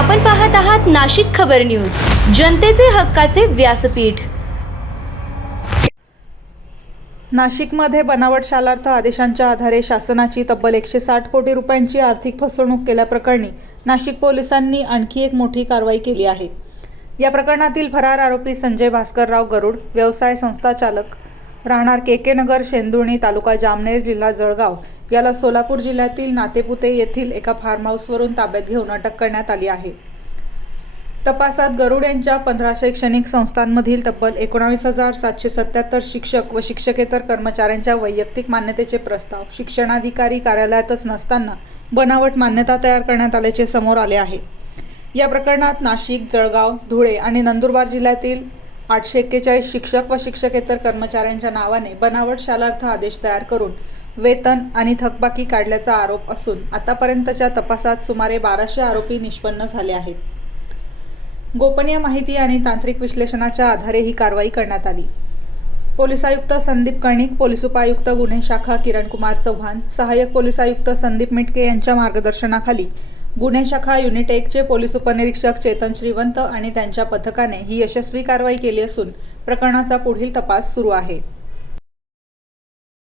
आपण पाहत आहात नाशिक खबर न्यूज, जनतेचे हक्काचे व्यासपीठ। नाशिकमध्ये बनावट शालार्थ आदेशांच्या आधारे शासनाची तब्बल 160 कोटी रुपयांची आर्थिक फसवणूक केल्याप्रकरणी नाशिक पोलिसांनी आणखी एक मोठी कारवाई केली आहे। या प्रकरणातील फरार आरोपी संजय भास्करराव गरुड, व्यवसाय संस्था चालक, राहणार के नगर, शेंदुर्णी, तालुका जामनेर, जिल्हा जळगाव, याला सोलापूर जिल्ह्यातील नातेपुते येथील एका फार्म हाऊसवरून ताब्यात घेऊन अटक करण्यात आली आहे। तपासात गरुड यांच्या 15 शैक्षणिक संस्थांमधील तब्बल 19,777 शिक्षक व शिक्षकेतर कर्मचाऱ्यांच्या वैयक्तिक मान्यतेचे प्रस्ताव शिक्षणाधिकारी कार्यालयातच नसताना बनावट मान्यता तयार करण्यात आल्याचे समोर आले आहे। या प्रकरणात नाशिक, जळगाव, धुळे आणि नंदुरबार जिल्ह्यातील 841 शिक्षक व शिक्षकेतर कर्मचाऱ्यांच्या नावाने बनावट शालार्थ आदेश तयार करून वेतन आणि थकबाकी काढल्याचा आरोप असून आतापर्यंतच्या तपासात सुमारे 1200 आरोपी निष्पन्न झाले आहेत। गोपनीय माहिती आणि तांत्रिक विश्लेषणाच्या आधारे ही कारवाई करण्यात आली। पोलीस आयुक्त संदीप कर्णिक, पोलीस उपायुक्त गुन्हे शाखा किरणकुमार चव्हाण, सहाय्यक पोलीस आयुक्त संदीप मिटके यांच्या मार्गदर्शनाखाली गुन्हे शाखा युनिट 1 चे पोलीस उपनिरीक्षक चेतन श्रीवंत आणि त्यांच्या पथकाने ही यशस्वी कारवाई केली असून प्रकरणाचा पुढील तपास सुरू आहे।